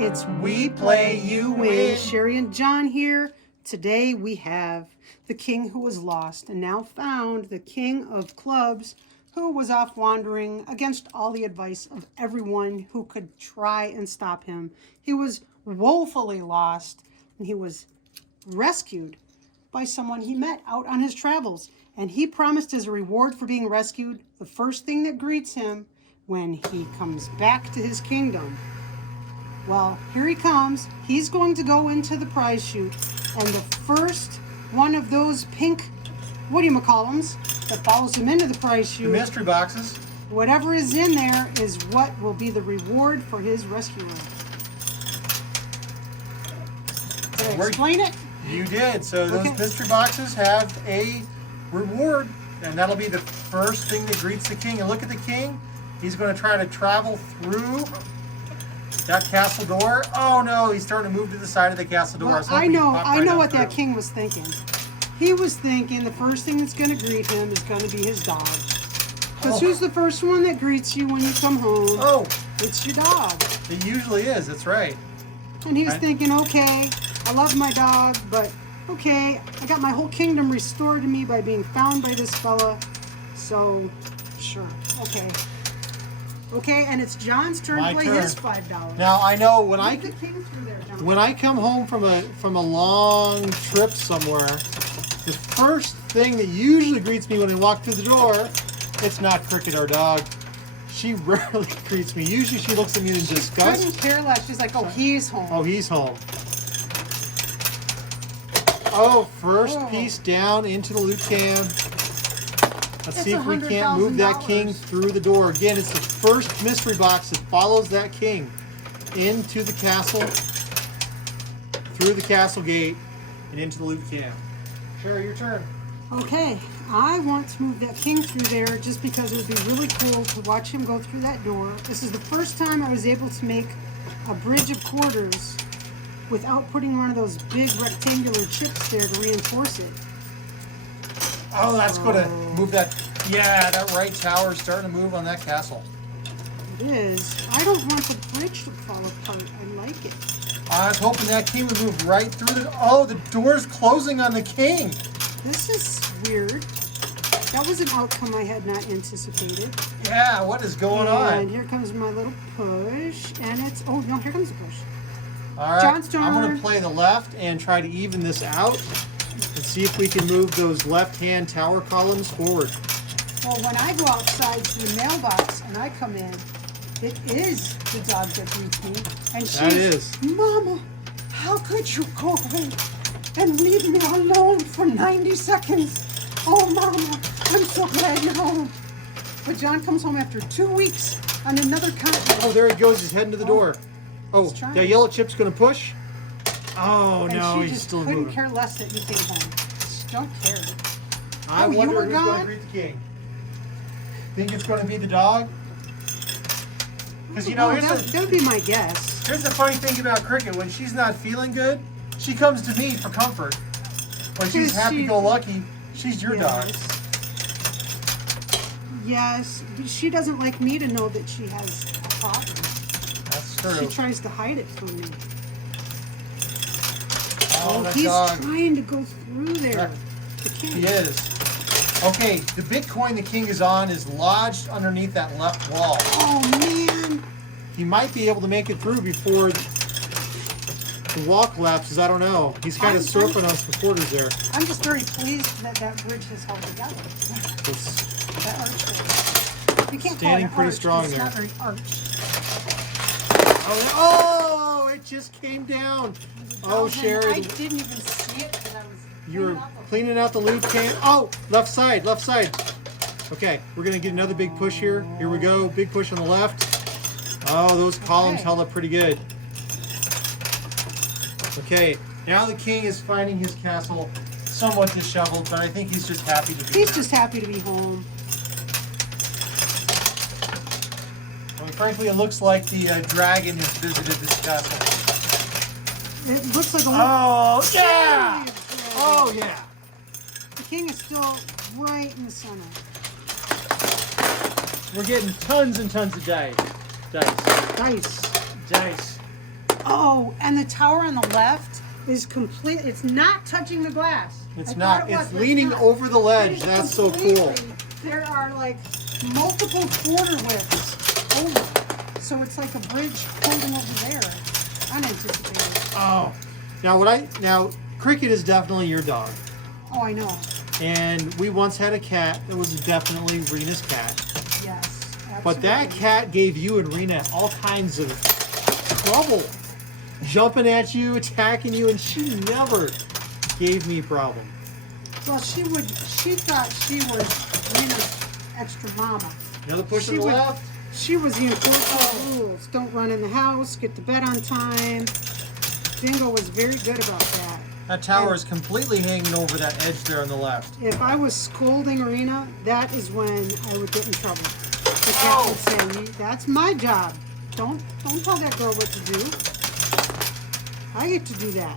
It's We Play, You Win. Sherry and John here. Today we have the king who was lost and now found, the king of clubs who was off wandering against all the advice of everyone who could try and stop him. He was woefully lost and he was rescued by someone he met out on his travels. And he promised as a reward for being rescued, the first thing that greets him when he comes back to his kingdom. Well, here he comes. He's going to go into the prize chute, and the first one of those pink, what do you call them, that follows him into the prize chute, The mystery boxes. whatever is in there is what will be the reward for his rescuer. Did I explain it? You did. So those Okay. mystery boxes have a reward, and that'll be the first thing that greets the king. And look at the king. He's going to try to travel through that castle door. Oh no, he's starting to move to the side of the castle door. Well, So I he know popped right what up that through. king was thinking. He was thinking the first thing that's going to greet him is going to be his dog. Because Oh. who's the first one that greets you when you come home? Oh, It's your dog. it usually is. That's right. And he was Right. thinking, okay, I love my dog, but okay, I got my whole kingdom restored to me by being found by this fella. So, sure, okay. Okay, and it's John's turn My to play turn. his $5. Now I know when Leave the king through there, John. when I come home from a long trip somewhere, the first thing that usually greets me when I walk through the door, it's not Cricket, our dog. She rarely greets me. Usually she looks at me in disgust. Couldn't care less. She's like, oh, he's home. Oh, he's home. Oh, first Oh. piece down into the loot can. Let's It's see if we can't move that king $100,000. through the door. Again, it's the first mystery box that follows that king into the castle, through the castle gate, and into the loot can. Sherry, your turn. Okay, I want to move that king through there just because it would be really cool to watch him go through that door. This is the first time I was able to make a bridge of quarters without putting one of those big rectangular chips there to reinforce it. Oh, that's going to move that. Yeah, that right tower is starting to move on that castle. It is. I don't want the bridge to fall apart. I like it. I was hoping that king would move right through the. Oh, the door's closing on the king. This is weird. That was an outcome I had not anticipated. Yeah, what is going And on? here comes my little push, and it's, oh no, here comes the push. All right, John's I'm going turn. to play the left and try to even this out and see if we can move those left-hand tower columns forward. Well, when I go outside to the mailbox and I come in, it is the dog that greets me. And she's, That is. Mama, how could you go away and leave me alone for 90 seconds? Oh, Mama, I'm so glad you're home. But John comes home after 2 weeks on another continent. Oh, there he goes. He's heading to the door. Oh, He's trying. that yellow chip's going to push. Oh, And no, she he's just still couldn't moving. care less that you came home. Just don't care. I Oh, you wonder were who's going gone? to greet the king. Think it's going to be the dog? Because, you know, Oh, here's that would be my guess. Here's the funny thing about Cricket. When she's not feeling good, she comes to me for comfort. When she's Is she- happy-go-lucky, she's your dog. Yes, but she doesn't like me to know that she has a problem. That's She true. tries to hide it from me. Oh, that He's dog. trying to go through there. The king. He is. Okay, the Bitcoin the king is on is lodged underneath that left wall. Oh man! He might be able to make it through before the wall collapses. I don't know. He's kind of I'm- surfing on some quarters there. I'm just very pleased that that bridge has held together. It's That arch there. You can't Standing call it an pretty arch, strong it's there. not very arched. oh, it just came down. Oh, I Sherry, didn't even see it because I was. you were cleaning up a- cleaning out the loot can. Oh, left side, left side. Okay, we're gonna get another big push here. Here we go, big push on the left. Oh, those columns Okay. held up pretty good. Okay, now the king is finding his castle somewhat disheveled, but I think he's just happy to be He's there. just happy to be home. Well, frankly, it looks like the dragon has visited this castle. It looks like a Oh, yeah! little. Oh, yeah. The king is still right in the center. We're getting tons and tons of dice. Nice. Dice. Oh, and the tower on the left is complete. It's not touching the glass. It's I not. thought it was, It's but leaning not. over the It ledge. is That's so cool. completely- There are like multiple quarter widths over. So it's like a bridge holding over there. Unanticipated. Oh. Now Cricket is definitely your dog. Oh, I know. And we once had a cat that was definitely Rena's cat. Yes. But that absolutely. cat gave you and Rena all kinds of trouble. Jumping at you, attacking you, and she never gave me a problem. Well, she thought she was Rena's extra mama. Another push She on the would- left. She was the enforcer of rules. Don't run in the house, get to bed on time. Dingo was very good about that. That tower is completely hanging over that edge there on the left. If I was scolding Rena, that is when I would get in trouble. The cat would say, "That's my job. Don't tell that girl what to do. I get to do that."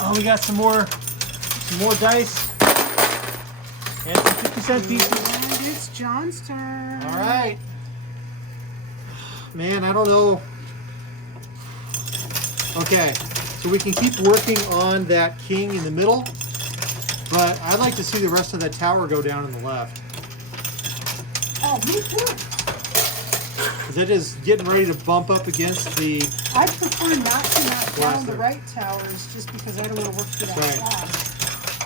Oh, we got some more dice. And some 50-cent pieces. And it's John's turn. All right. Man, I don't know. Okay, so we can keep working on that king in the middle, but I'd like to see the rest of that tower go down on the left. Oh, me too. Because it is getting ready to bump up against the... I prefer not to knock down the Blaster. right towers just because I don't want to work through that Right. fog.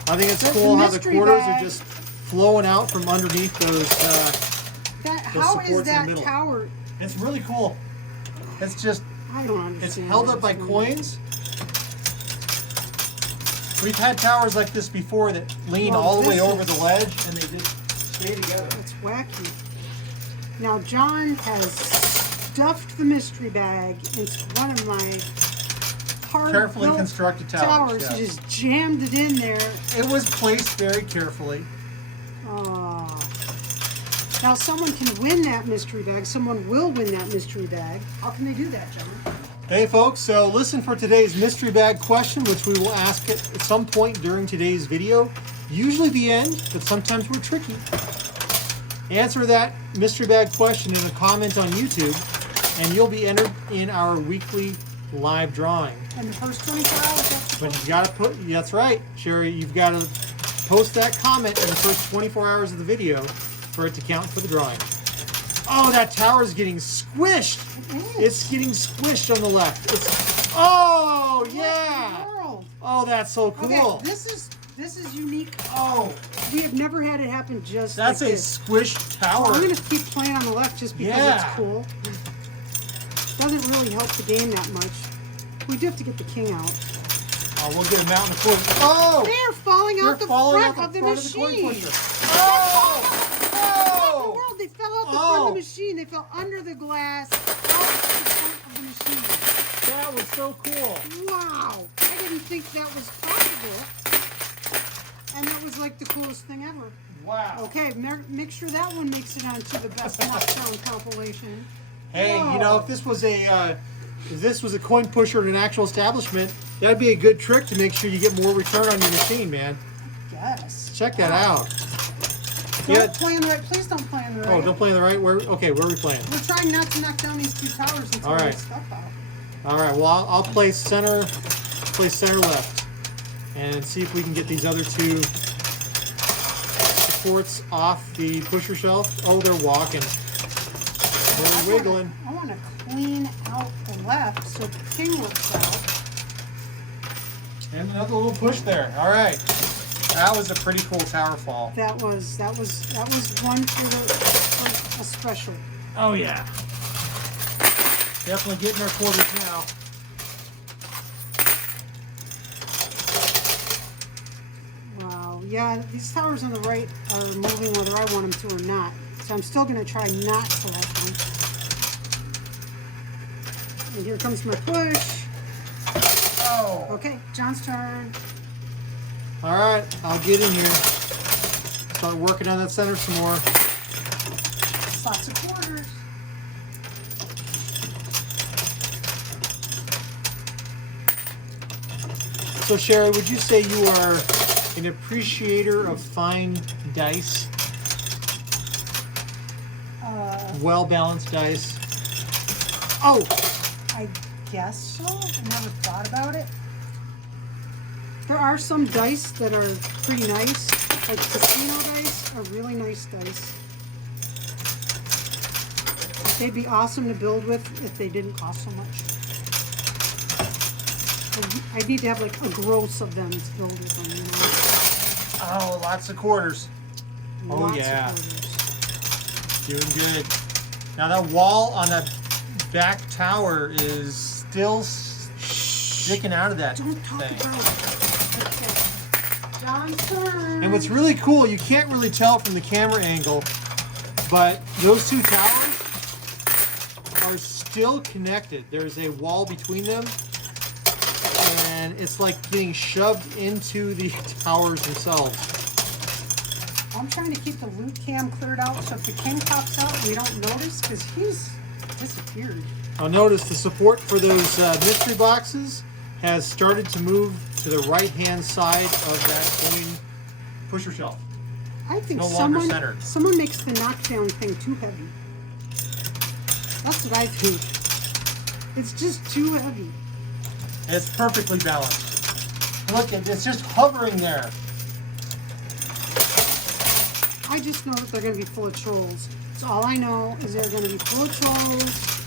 I think it's There's cool the how the mystery quarters bag. are just flowing out from underneath those... How supports is in the that middle. tower? It's really cool. It's just... I don't understand. It's held up by that. coins. We've had towers like this before that lean Well, all the way this over is- the ledge and they just stay together. It's wacky. Now John has stuffed the mystery bag into one of my hard Carefully built constructed towers. He Yes. just jammed it in there. It was placed very carefully. Oh. Now someone can win that mystery bag. Someone will win that mystery bag. How can they do that, John? Hey folks, so listen for today's mystery bag question, which we will ask at some point during today's video. Usually the end, but sometimes we're tricky. Answer that mystery bag question in a comment on YouTube, and you'll be entered in our weekly live drawing. And the first 24 hours after But you gotta put, that's right, Sherry, you've gotta post that comment in the first 24 hours of the video for it to count for the drawing. Oh, that tower's getting squished. It's getting squished on the left. It's, oh, yeah. World. Oh, that's so cool. Okay, this is unique. Oh, We have never had it happen just that's like a this. squished Well, tower. I'm gonna keep playing on the left just because Yeah. it's cool. Doesn't really help the game that much. We do have to get the king out. Oh, we'll get a mountain of coins. Oh, They're falling they're out the falling front out of the front of the coin machine. pusher. What in the Oh, world? They fell out the front Oh. of the machine. They fell under the glass, out the front of the machine. that was so cool. Wow! I didn't think that was possible. And that was like the coolest thing ever. Wow. Okay, make sure that one makes it onto the best knockdown compilation. Hey, Whoa. you know, if this was a coin pusher in an actual establishment, that'd be a good trick to make sure you get more return on your machine, man. Yes. Check that out. Don't Yeah. play on the right. Please don't play on the right. Oh, don't play in the right. Where? Okay, where are we playing? We're trying not to knock down these two towers until All we right. get stuff out. All right. Well, I'll play center left, and see if we can get these other two supports off the pusher shelf. Oh, they're walking. They're wiggling. I want to clean out the left so the king works out. And another little push there. All right. That was a pretty cool tower fall. That was one for a special. Oh yeah. Definitely getting our quarters now. Wow. Yeah, these towers on the right are moving whether I want them to or not. So I'm still going to try not to let them. And here comes my push. Oh. Okay, John's turn. All right, I'll get in here. Start working on that center some more. Lots of quarters. So Sherry, would you say you are an appreciator of fine dice? Well-balanced dice? Oh, I guess so. I never thought about it. There are some dice that are pretty nice. Like casino dice are really nice dice. They'd be awesome to build with if they didn't cost so much. I need to have like a gross of them to build with them, you know? Oh, lots of quarters. Oh, Lots of yeah. quarters. Doing good. Now that wall on that back tower is still sticking out of that Don't talk thing. about it. Okay. John's turn. And what's really cool, you can't really tell from the camera angle, but those two towers are still connected. There's a wall between them, and it's like getting shoved into the towers themselves. I'm trying to keep the loot cam cleared out so if the king pops out, we don't notice because he's disappeared. I'll notice the support for those mystery boxes has started to move to the right-hand side of that coin pusher shelf. I think No longer centered. someone makes the knockdown thing too heavy. That's what I think. It's just too heavy. It's perfectly balanced. Look, it's just hovering there. I just know that they're going to be full of trolls. So all I know is they're going to be full of trolls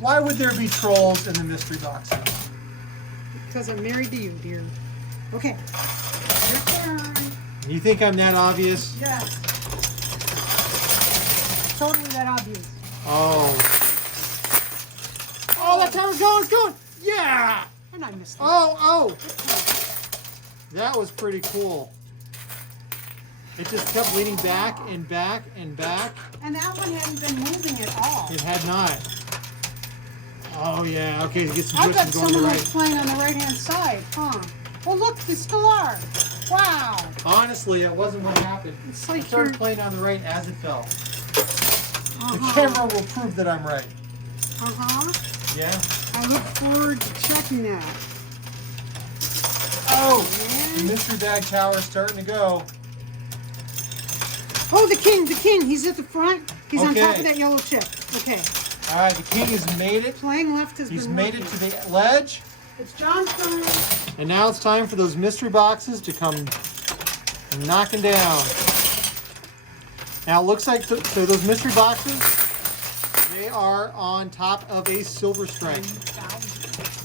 Why would there be trolls in the mystery boxes? because I'm married to you, dear. Okay. Your turn. You think I'm that obvious? Yes. Totally that obvious. Oh. Oh, that tower's going! Yeah! And I missed it. Oh! That was pretty cool. It just kept leaning back and back and back. And that one hadn't been moving at all. It had not. Oh, yeah. Okay, get some I push bet and go on the someone right. was playing on the right-hand side, huh? Well, look, they still are. Wow. Honestly, it wasn't what happened. It's I like started you're... playing on the right as it fell. The Uh-huh. camera will prove that I'm right. Uh-huh. Yeah? I look forward to checking that. Oh! The And... mystery bag tower is starting to go. Oh, the king! He's at the front. He's on top Okay. of that yellow chip. Okay. All right, the king has made it. Playing left has He's been made it working. to the ledge. It's John's turn. And now it's time for those mystery boxes to come knocking down. Now it looks like so those mystery boxes, they are on top of a silver strike.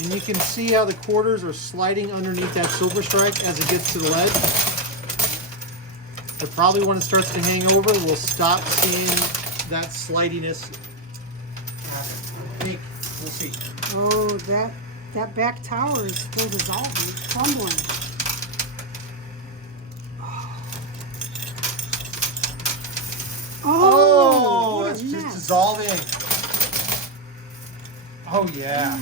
And you can see how the quarters are sliding underneath that silver strike as it gets to the ledge. But probably when it starts to hang over, we'll stop seeing that slidiness happen. I think we'll see. Oh, that back tower is still dissolving, crumbling. Oh, what a it's just mess. dissolving. Oh yeah.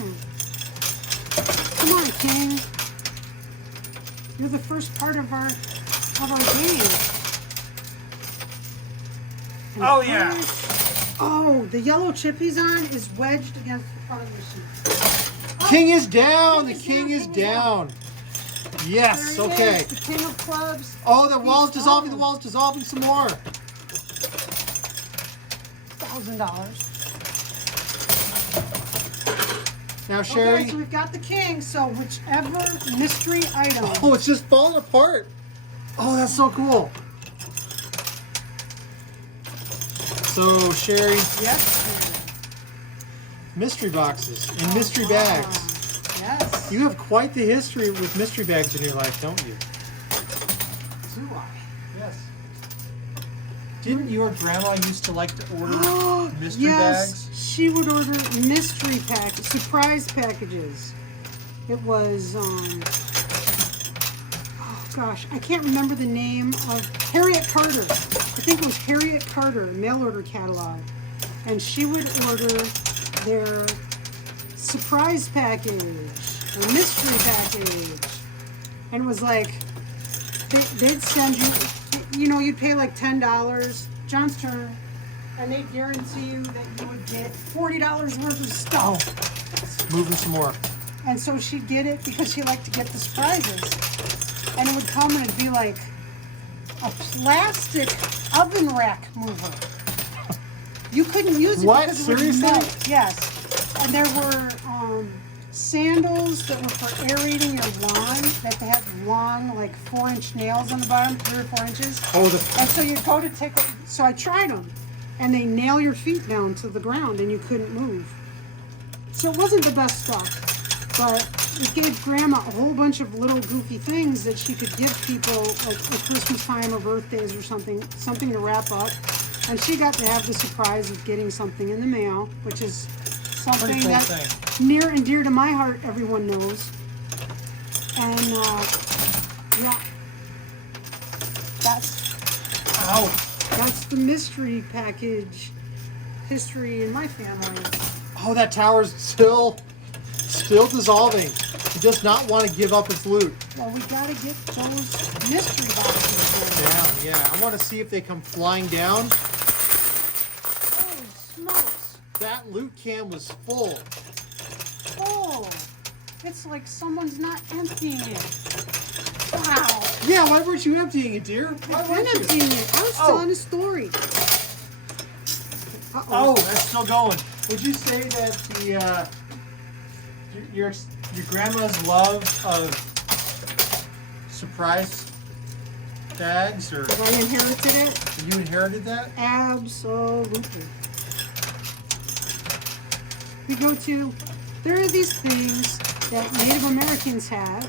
Come on, King. You're the first part of our game. And Oh, yeah. Oh, the yellow chip he's on is wedged against the front of the machine. King is down. The King king is is down. down. Yes. There he Okay. is, the king of clubs. Oh, the wall's He's dissolving. The down. wall's dissolving some more. $1,000. Now, Sherry. Okay, so we've got the king. So whichever mystery item. Oh, it's just falling apart. Oh, that's so cool. So, Sherry, Yes. mystery boxes and mystery bags. Yes. You have quite the history with mystery bags in your life, don't you? Do I? Yes. Didn't your grandma used to like to order mystery yes, bags? she would order mystery surprise packages. It was, oh gosh, I can't remember the name of Harriet Carter. I think it was Harriet Carter, mail order catalog. And she would order their surprise package, or mystery package. And it was like, they'd send you, you'd pay like $10, John's turn, and they'd guarantee you that you would get $40 worth of stuff. Moving some more. And so she'd get it because she liked to get the surprises. And it would come and it'd be like a plastic oven rack mover. You couldn't use it What? because it would Seriously? melt. Yes. And there were sandals that were for aerating your lawn, that they had long, like 4-inch nails on the bottom, 3 or 4 inches. Oh, And so you go to take, so I tried them, and they nail your feet down to the ground, and you couldn't move. So it wasn't the best stuff, but it gave Grandma a whole bunch of little goofy things that she could give people, like at Christmas time or birthdays or something to wrap up. And she got to have the surprise of getting something in the mail, which is something pretty cool that's thing. near and dear to my heart, everyone knows. And yeah, Ow. that's the mystery package history in my family. Oh, that tower's still dissolving. It does not want to give up its loot. Well, we gotta get those mystery boxes there. Yeah. I want to see if they come flying down. Holy smokes! That loot can was full. Oh, it's like someone's not emptying it. Wow. Yeah, why weren't you emptying it, dear? Why I'm weren't you? emptying it. I was telling a story. Oh, that's still going. Would you say that the your grandma's love of surprise bags, or Have I inherited it? you inherited that? Absolutely. We go to, there are these things that Native Americans have,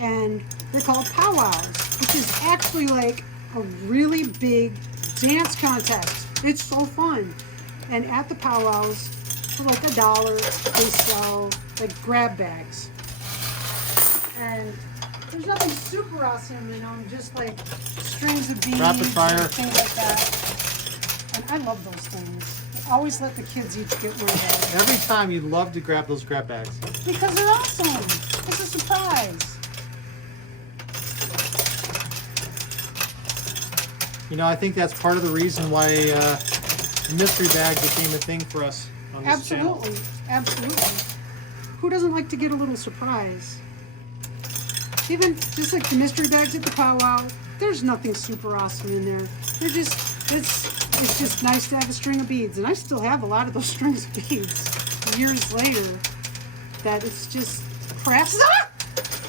and they're called powwows, which is actually like a really big dance contest. It's so fun. And at the powwows, for like $1, they sell like grab bags. And there's nothing super awesome in them, just like strings of beads, Rapid fire. and things like that. And I love those things. I always let the kids each get one of those. Every time you'd love to grab those grab bags. Because they're awesome. It's a surprise. You know, I think that's part of the reason why the mystery bag became a thing for us on this channel. Absolutely. Absolutely. Who doesn't like to get a little surprise? Even just like the mystery bags at the powwow, there's nothing super awesome in there. They're just, it's just nice to have a string of beads. And I still have a lot of those strings of beads years later. That it's just crafts. Ah!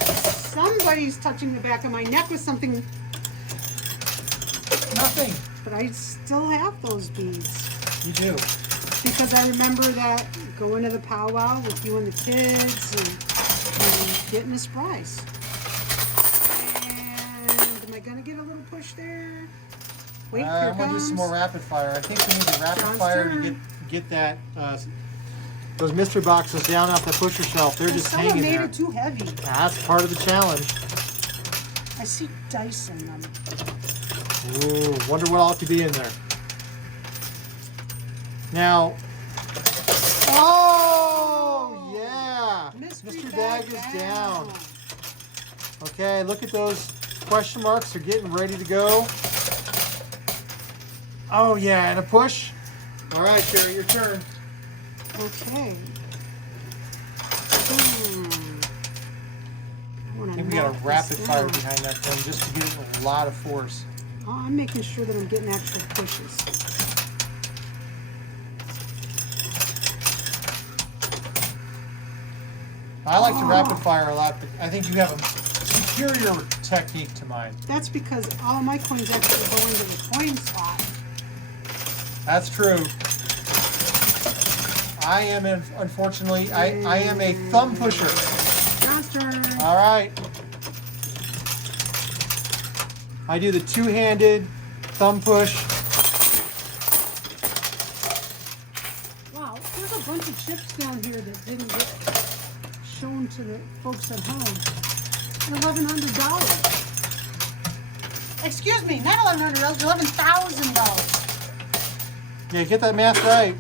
Somebody's touching the back of my neck with something. Nothing. But I still have those beads. You do. Because I remember that going to the powwow with you and the kids and getting a surprise. And am I gonna get a little push there? Wait, here I'm it gonna do comes. some more rapid fire. I think we need the rapid John's fire turn. to get that those mystery boxes down off the pusher shelf. They're just Someone hanging made there. it too heavy. That's part of the challenge. I see dice in them. Ooh, wonder what all could be in there. Now, oh yeah, mystery bag is down. Okay, look at those question marks. They're getting ready to go. Oh yeah, and a push. All right, Sherry, your turn. Okay. I think we got a rapid fire behind that thing just to give it a lot of force. Oh, I'm making sure that I'm getting actual pushes. I like to rapid fire a lot, but I think you have a superior technique to mine. That's because all my coins actually go into the coin slot. That's true. I am, unfortunately, I am a thumb pusher. John's turn. All right. I do the two-handed thumb push. Wow, there's a bunch of chips down here that didn't get shown to the folks at home. $1,100. Excuse me, not $1,100, $11,000. Yeah, get that math right.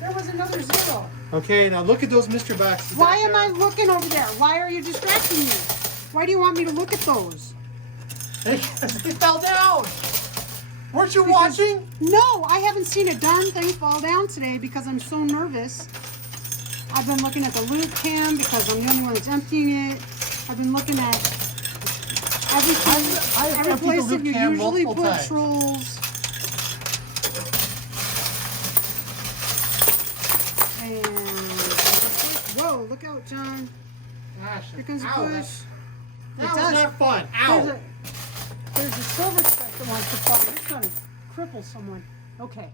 There was another zero. Okay, now look at those mystery boxes. Why am I looking over there? Why are you distracting me? Why do you want me to look at those? They fell down. Weren't you watching? No, I haven't seen a darn thing fall down today because I'm so nervous. I've been looking at the loot can because I'm the only one that's emptying it. I've been looking at everything. I've Every emptied the place that loot you can usually multiple put times. trolls. And Whoa, look out, John. Gosh, Here comes a ow, push. That It was does. not fun. There's Ow. there's a silver strike that wants to fall. It's going to cripple someone. Okay,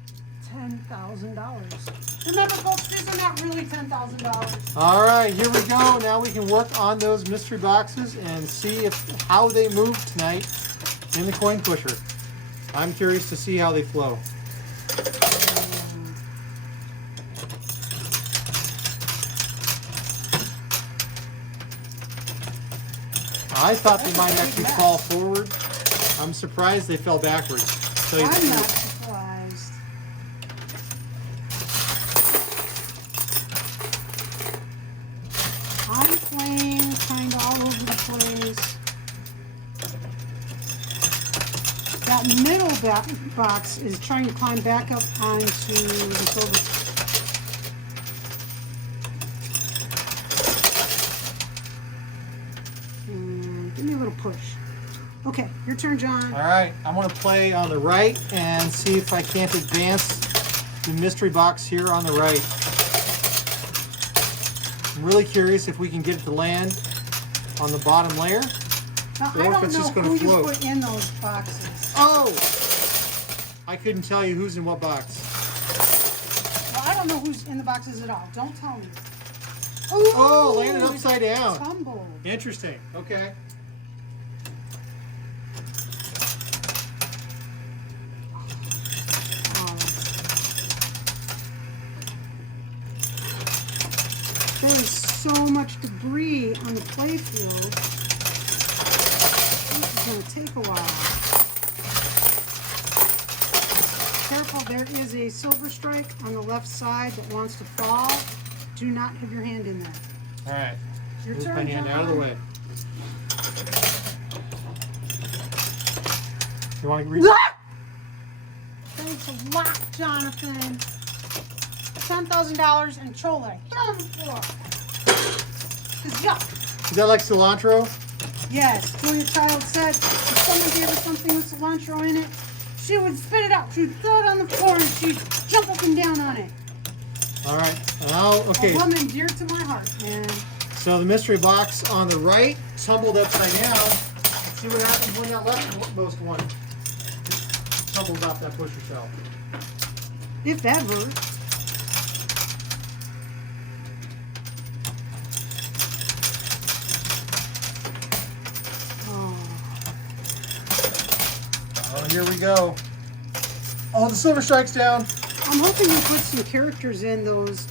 $10,000. Remember, folks, these are not really $10,000. All right, here we go. Now we can work on those mystery boxes and see how they move tonight in the coin pusher. I'm curious to see how they flow. I thought they might actually fall forward. I'm surprised they fell backwards. To tell you the I'm not truth. surprised. I'm playing kind of all over the place. That middle box is trying to climb back up onto the silver. And give me a little push. Okay, your turn, John. All right, I'm going to play on the right and see if I can't advance the mystery box here on the right. I'm really curious if we can get it to land on the bottom layer. Now, Or I if don't it's know just gonna who float. you put in those boxes. Oh! I couldn't tell you who's in what box. Well, I don't know who's in the boxes at all. Don't tell me. Oh, landed upside down. Tumbled. Interesting. Okay. There is so much debris on the playfield. This is going to take a while. Careful, there is a silver strike on the left side that wants to fall. Do not have your hand in there. All right. Your Move turn, my hand out of the John. way. You want to read? Thanks a lot, Jonathan. $10,000 and Chole. Throw on the floor. 'Cause yuck. Is that like cilantro? Yes, Julia Child said if someone gave her something with cilantro in it, she would spit it out. She would throw it on the floor and she'd jump up and down on it. All right. Now, okay. A woman dear to my heart, man. So the mystery box on the right tumbled upside down. Let's see what happens when that leftmost one tumbles off that pusher shelf. If ever. Oh, here we go. Oh, the silver strike's down. I'm hoping you put some characters in those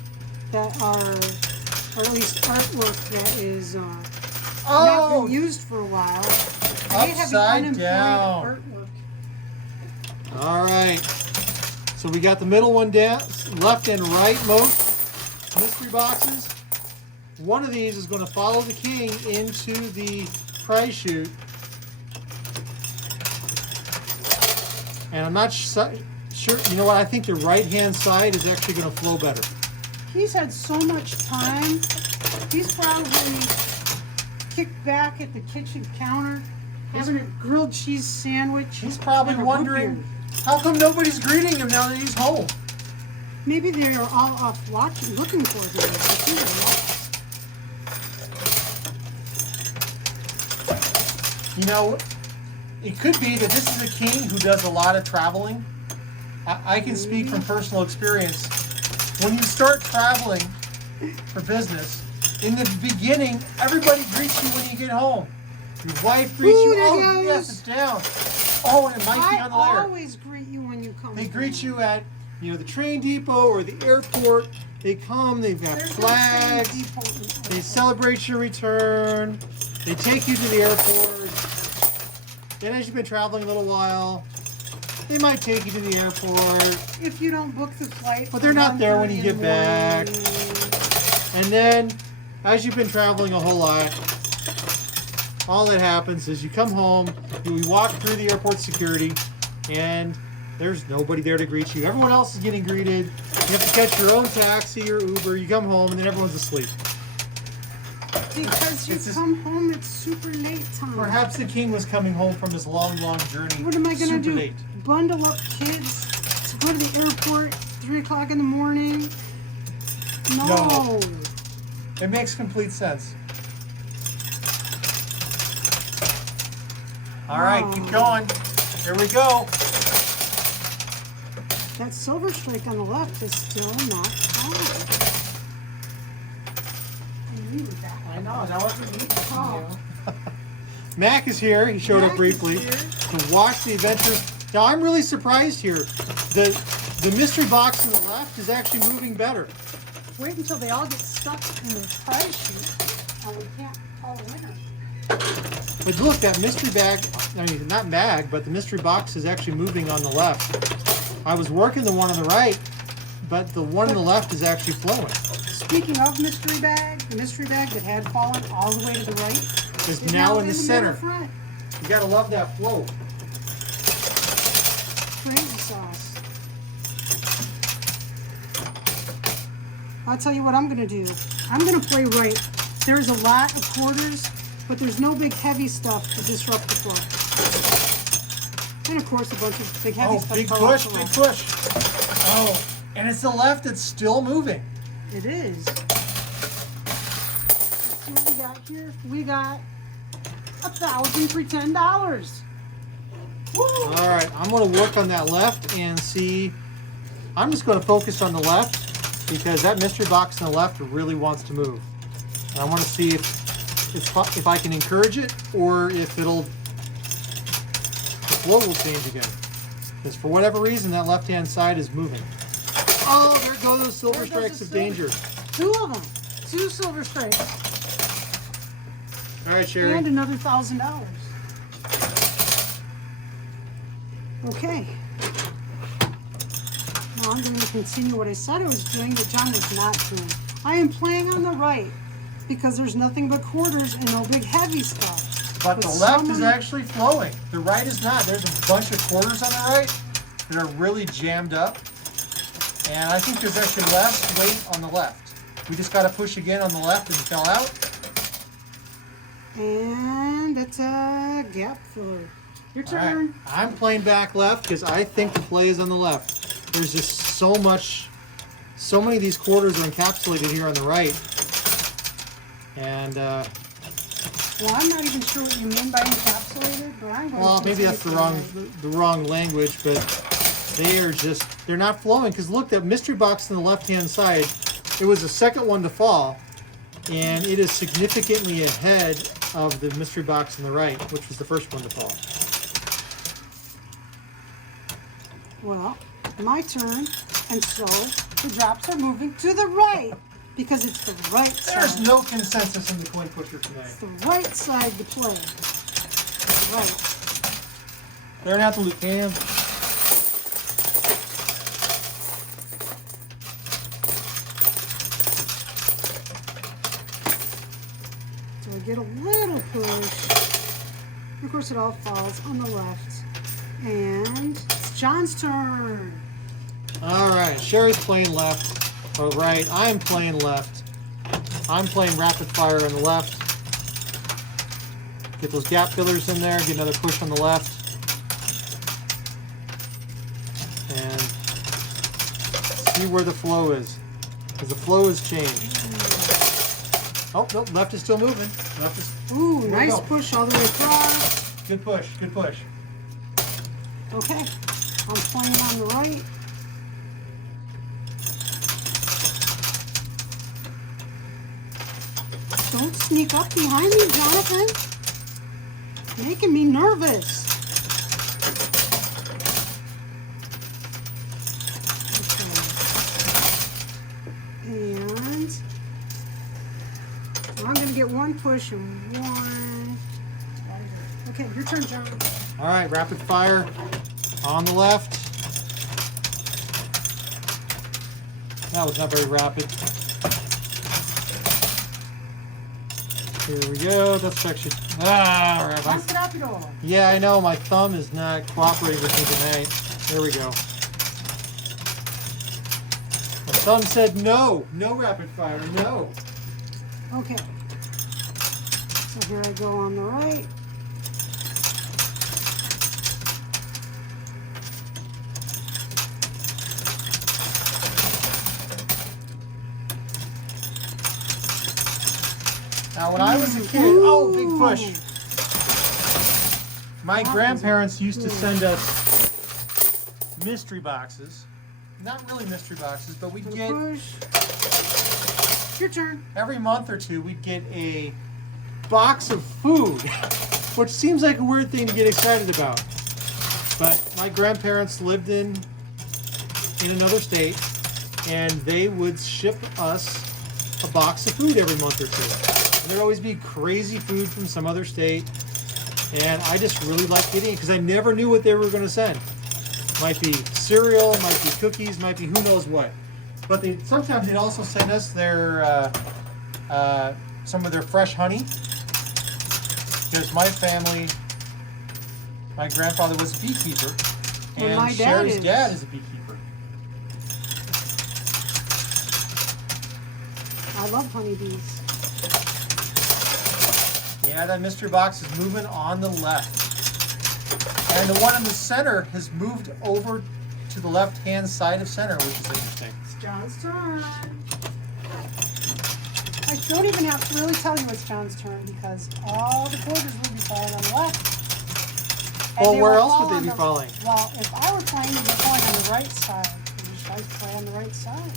that are, or at least artwork that is not Oh, been used for a while. They have the upside unemployed down. artwork. All right. So we got the middle one down, left and right most mystery boxes. One of these is going to follow the king into the prize chute. And I'm not sure, you know what, I think the right-hand side is actually going to flow better. He's had so much time. He's probably kicked back at the kitchen counter, having a grilled cheese sandwich. He's probably and a root wondering, beer. how come nobody's greeting him now that he's home? Maybe they are all off watching, looking for him. You know, it could be that this is a king who does a lot of traveling. I can speak from personal experience. When you start traveling for business, in the beginning, everybody greets you when you get home. Your wife greets Ooh, you. there Oh, goes. yes, it's down. Oh, and it might be I on the layer. always greet you when you come. They home. greet you at, the train depot or the airport. They come, they've got There's no flags. train depot in- They celebrate your return. They take you to the airport. Then as you've been traveling a little while, they might take you to the airport. If you don't book the flight, But they're not there when you get back. back. And then, as you've been traveling a whole lot, all that happens is you come home, you walk through the airport security, and there's nobody there to greet you. Everyone else is getting greeted. You have to catch your own taxi or Uber. You come home, and then everyone's asleep. Because you It's just- come home, it's super late time. Perhaps the king was coming home from his long, long journey. What am I gonna super do? late. Bundle up kids to go to the airport 3 o'clock in the morning? No. It makes complete sense. All right, keep going. Here we go. That silver streak on the left is still not falling. I know, that wasn't me. Oh. Mac is here. He showed Mac up is briefly here. to watch the adventures. Now I'm really surprised here. The mystery box on the left is actually moving better. Wait until they all get stuck in the prize sheet, and we can't call a winner. But look, that mystery bag, I mean, not bag, but the mystery box is actually moving on the left. I was working the one on the right, but the one on the left is actually flowing. Speaking of mystery bag, the mystery bag that had fallen all the way to the right It's now in the middle center. front. You gotta love that flow. Crazy sauce. I'll tell you what I'm gonna do. I'm gonna play right. There's a lot of quarters, but there's no big heavy stuff to disrupt the flow. And of course, a bunch of big heavy Oh, stuff. big fell off push, the big wall. push. Oh, and it's the left that's still moving. It is. Let's see what we got here. We got $1,000 for $10. Woo! All right, I'm going to work on that left and see. I'm just going to focus on the left because that mystery box on the left really wants to move. And I want to see if I can encourage it or if the flow will change again. Because for whatever reason, that left-hand side is moving. Oh, there go those silver There goes strikes the of silver. danger. Two of them. Two silver strikes. All right, Sherry. And another $1,000. Okay. Now I'm going to continue what I said I was doing, but John was not doing. I am playing on the right because there's nothing but quarters and no big heavy stuff. But the left is someone- actually flowing. The right is not. There's a bunch of quarters on the right that are really jammed up. And I think there's actually less weight on the left. We just got to push again on the left and it fell out. And that's a gap filler. Your All right. turn. I'm playing back left because I think the play is on the left. There's just so many of these quarters are encapsulated here on the right. And, Well, I'm not even sure what you mean by encapsulated, but I'm going well, to maybe that's the wrong language, but they're not flowing. Because look, that mystery box on the left-hand side, it was the second one to fall. And it is significantly ahead of the mystery box on the right, which was the first one to fall. Well, my turn, and so the drops are moving to the right because it's the right There's side. no consensus in the coin pusher tonight. It's the right side to play. Right. They're not the Luke Cam. So I get a little push. Of course, it all falls on the left. And it's John's turn. All right, Sherry's playing left or right. I'm playing left. I'm playing rapid fire on the left. Get those gap fillers in there. Get another push on the left. And see where the flow is, because the flow has changed. Oh, no, left is still moving. Left is Ooh, we nice go. push all the way across. good push. Good push. Okay, I'm playing on the right. Don't sneak up behind me, Jonathan. Making me nervous. Okay. And I'm gonna get one push and one. Okay, your turn, John. All right, rapid fire on the left. That was not very rapid. Here we go. That's actually right. Pass it up, it all. Yeah, I know. My thumb is not cooperating with me tonight. There we go. My thumb said no. No rapid fire. No. Okay. So here I go on the right. Now, when I was a kid, oh, big push. My grandparents used to send us mystery boxes. Not really mystery boxes, but we'd get, Push. Your turn. every month or two, we'd get a box of food, which seems like a weird thing to get excited about. But my grandparents lived in another state, and they would ship us a box of food every month or two. And there'd always be crazy food from some other state, and I just really liked getting it because I never knew what they were going to send. Might be cereal, might be cookies, might be who knows what. But sometimes they'd also send us their some of their fresh honey. Because my family, my grandfather was a beekeeper, And and my dad Sherry's is. dad is a beekeeper. I love honeybees. Yeah, that mystery box is moving on the left. And the one in the center has moved over to the left-hand side of center, which is interesting. It's John's turn. I don't even have to really tell you it's John's turn because all the quarters will be falling on the left. And Well, they where will else fall would they on be the- falling? Well, if I were playing, they'd be falling on the right side. You guys play on the right side.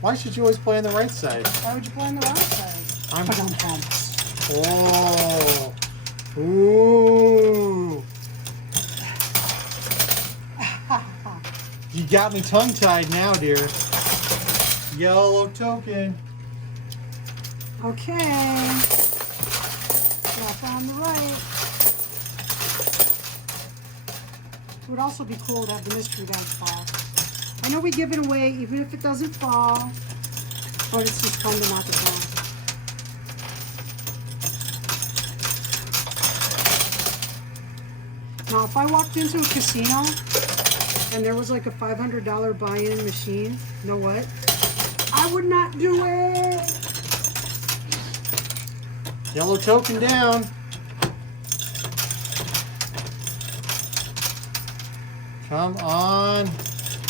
Why should you always play on the right side? Why would you play on the wrong side? I'm- But on home. Oh. Ooh. You got me tongue-tied now, dear. Yellow token. Okay. Drop on the right. It would also be cool to have the mystery bag fall. I know we give it away even if it doesn't fall, but it's just fun to knock it down. Now, if I walked into a casino and there was like a $500 buy-in machine, you know what? I would not do it. Yellow token down. Come on.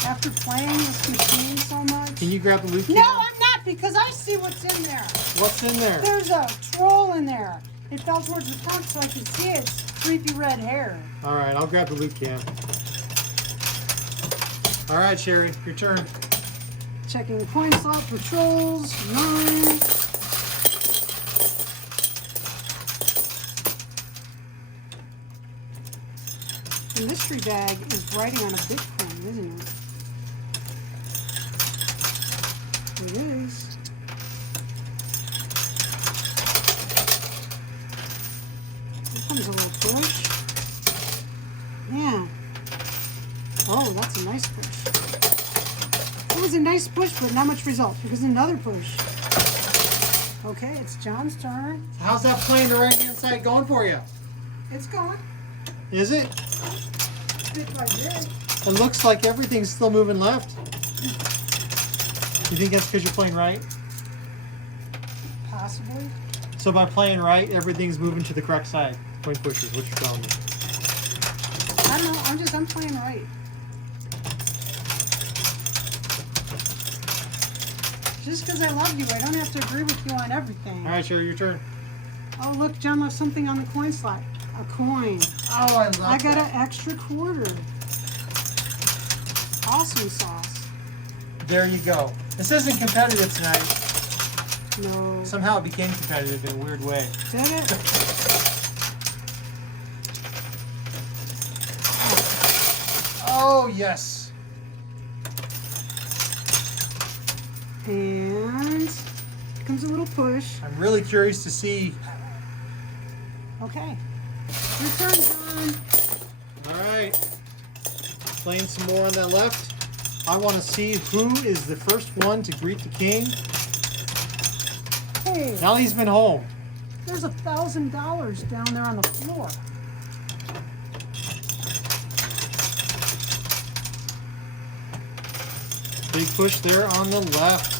After playing this machine so much. Can you grab the loot can? No, I'm not because I see what's in there. What's in there? There's a troll in there. It fell towards the front so I can see it. It's creepy red hair. All right, I'll grab the loot can. All right, Sherry, your turn. Checking the coin slot for trolls. 9. The mystery bag is writing on a Bitcoin, isn't it? It is. Here comes a little push. Yeah. Oh, that's a nice push. It was a nice push, but not much result. Because another push. Okay, it's John's turn. How's that playing the right-hand side going for you? It's going. Is it? Bit by bit. It looks like everything's still moving left. You think that's because you're playing right? Possibly. So by playing right, everything's moving to the correct side. Coin pushes, what you're telling me. I don't know. I'm playing right. Just because I love you, I don't have to agree with you on everything. All right, Sherry, your turn. Oh, look, John left something on the coin slot. A coin. Oh, I love I got an extra quarter. Awesome sauce. There you go. This isn't competitive tonight. No. Somehow it became competitive in a weird way. Did it? Oh, yes. And here comes a little push. I'm really curious to see. Okay. Your turn, John. All right. Playing some more on that left. I want to see who is the first one to greet the king. Hey, Now he's been home. there's $1,000 down there on the floor. Big push there on the left.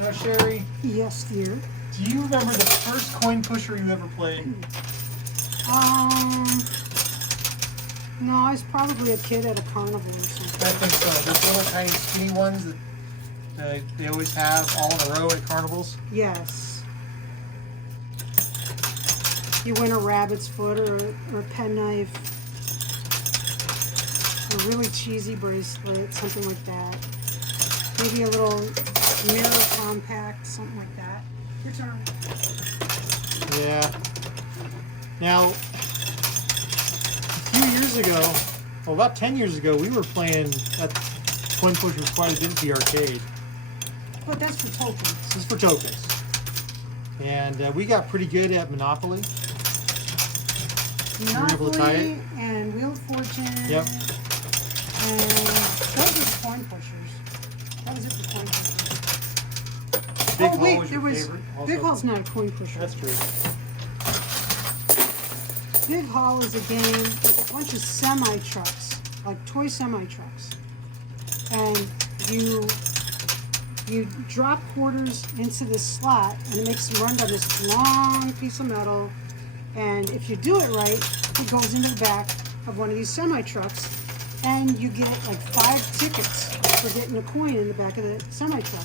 Now, Sherry, Yes, dear. do you remember the first coin pusher you ever played? No, I was probably a kid at a carnival or something. I think so. Those little tiny skinny ones that they always have all in a row at carnivals. Yes. You win a rabbit's foot or a penknife. A really cheesy bracelet, something like that. Maybe a little mirror compact, something like that. Your turn. Yeah. Now, a few years ago, well, about 10 years ago, we were playing at Coin Pushers quite a bit at the arcade. But that's for tokens. This is for tokens. And we got pretty good at Monopoly. were able to tie Monopoly it? and Wheel of Fortune. Yep. And those are coin pushers. That was it for coin pushers. Big Oh Hole wait, was there your was favorite also? Big Hall's not a coin pusher. That's true. Big Hall is a game with a bunch of semi trucks, like toy semi trucks, and you drop quarters into this slot, and it makes them run down this long piece of metal. And if you do it right, it goes into the back of one of these semi trucks, and you get like 5 tickets for getting a coin in the back of the semi truck.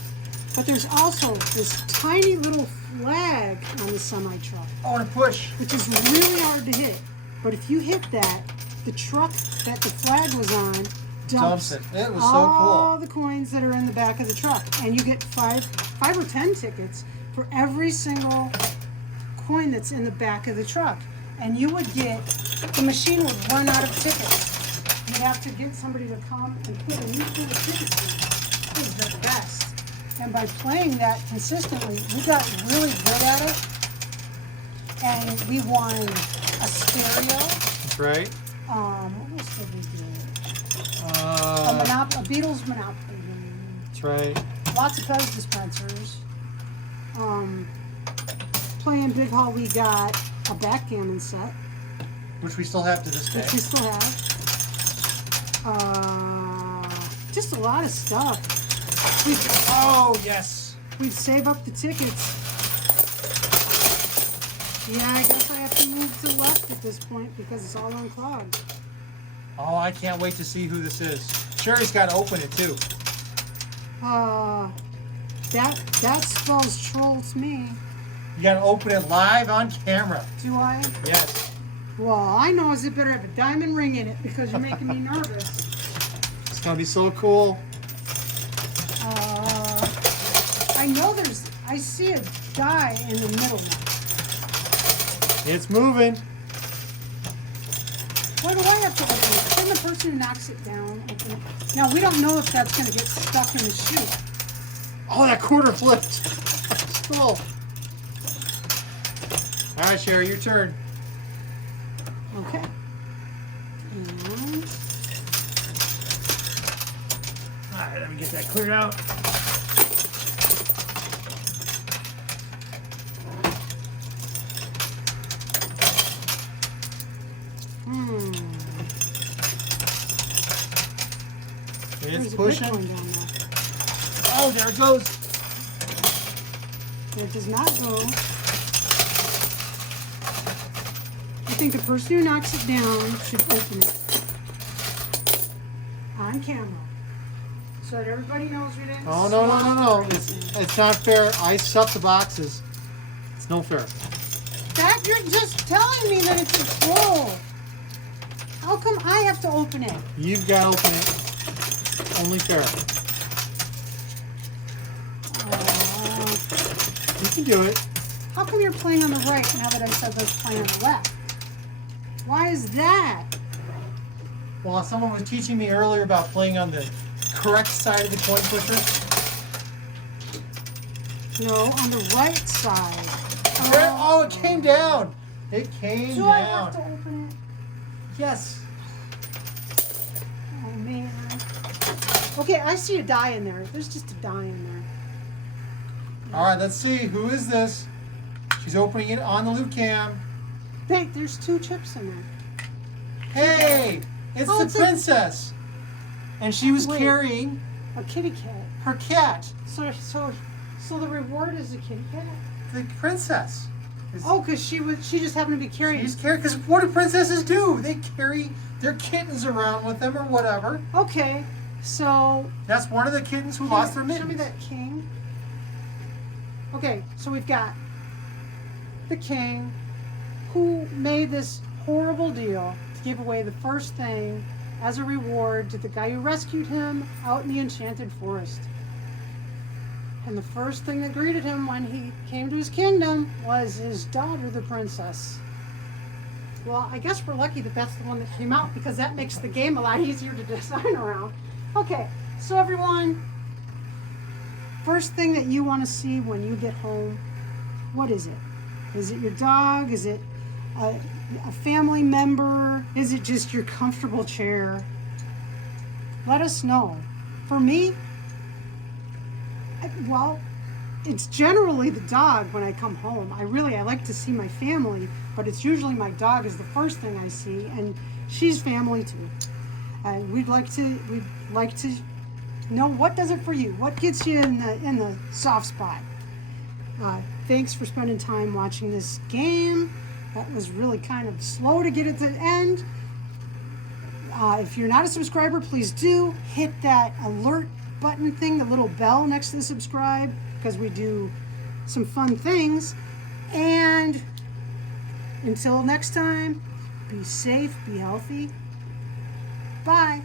But there's also this tiny little flag on the semi truck, I want to push. which is really hard to hit. But if you hit that, the truck that the flag was on dumps It. It was so all cool. the coins that are in the back of the truck, and you get five or 10 tickets for every single coin that's in the back of the truck. And you would get, the machine would run out of tickets. You'd have to get somebody to come and put a new pool of tickets in. It was the best. And by playing that consistently, we got really good at it. And we won a stereo. That's right. What else did we do? Uh, A Beatles Monopoly game. that's right. Lots of Pez dispensers. Playing Big Hall, we got a backgammon set, Which we still have to this day. which we still have. Just a lot of stuff. Oh, yes. We'd save up the tickets. Yeah, I guess I have to move to the left at this point because it's all unclogged. Oh, I can't wait to see who this is. Sherry's got to open it, too. That spells troll to me. You got to open it live on camera. Do I? Yes. Well, I know is it better have a diamond ring in it because you're making me nervous. It's going to be so cool. I know I see a die in the middle now. It's moving. Why do I have to open it? Can the person who knocks it down open it? Now, we don't know if that's going to get stuck in the chute. Oh, that quarter flipped. That's cool. All right, Sherry, your turn. Okay. And All right, let me get that cleared out. there's It's a pushing. Bitcoin down there. Oh, there it goes. It does not go. I think the person who knocks it down should open it on camera so that everybody knows we didn't. Oh, no, no, no, no. swap anything. It's not fair. I stuffed the boxes. It's no fair. That you're just telling me that it's a troll. How come I have to open it? You've got to open it. Only fair. You can do it. How come you're playing on the right now that I said let's play on the left? Why is that? Well, someone was teaching me earlier about playing on the correct side of the coin pusher. No, on the right side. Oh, it came down. It came Do I have to down. open it? Yes. Oh man. Okay, I see a die in there. There's just a die in there. All right, let's see. Who is this? She's opening it on the loop cam. Wait, there's 2 chips in there. Hey, it's Oh, the it's a- princess. And she was Wait. carrying A kitty cat. her cat, So the reward is a kitty cat. the princess. Oh, because she just happened to be carrying. She's carrying, because what do princesses do? They carry their kittens around with them or whatever. Okay, so That's one of the kittens who lost their mittens. show me that king. Okay, so we've got the king who made this horrible deal to give away the first thing as a reward to the guy who rescued him out in the enchanted forest. And the first thing that greeted him when he came to his kingdom was his daughter, the princess. Well, I guess we're lucky that that's the one that came out, because that makes the game a lot easier to design around. Okay, so everyone, first thing that you want to see when you get home, what is it? Is it your dog? Is it a family member? Is it just your comfortable chair? Let us know. For me, well, it's generally the dog when I come home. I like to see my family, but it's usually my dog is the first thing I see, and she's family too. We'd like to know what does it for you. What gets you in the soft spot. Thanks for spending time watching this game. That was really kind of slow to get it to end. If you're not a subscriber, please do hit that alert button thing, the little bell next to the subscribe, because we do some fun things. And until next time, be safe, be healthy. Bye.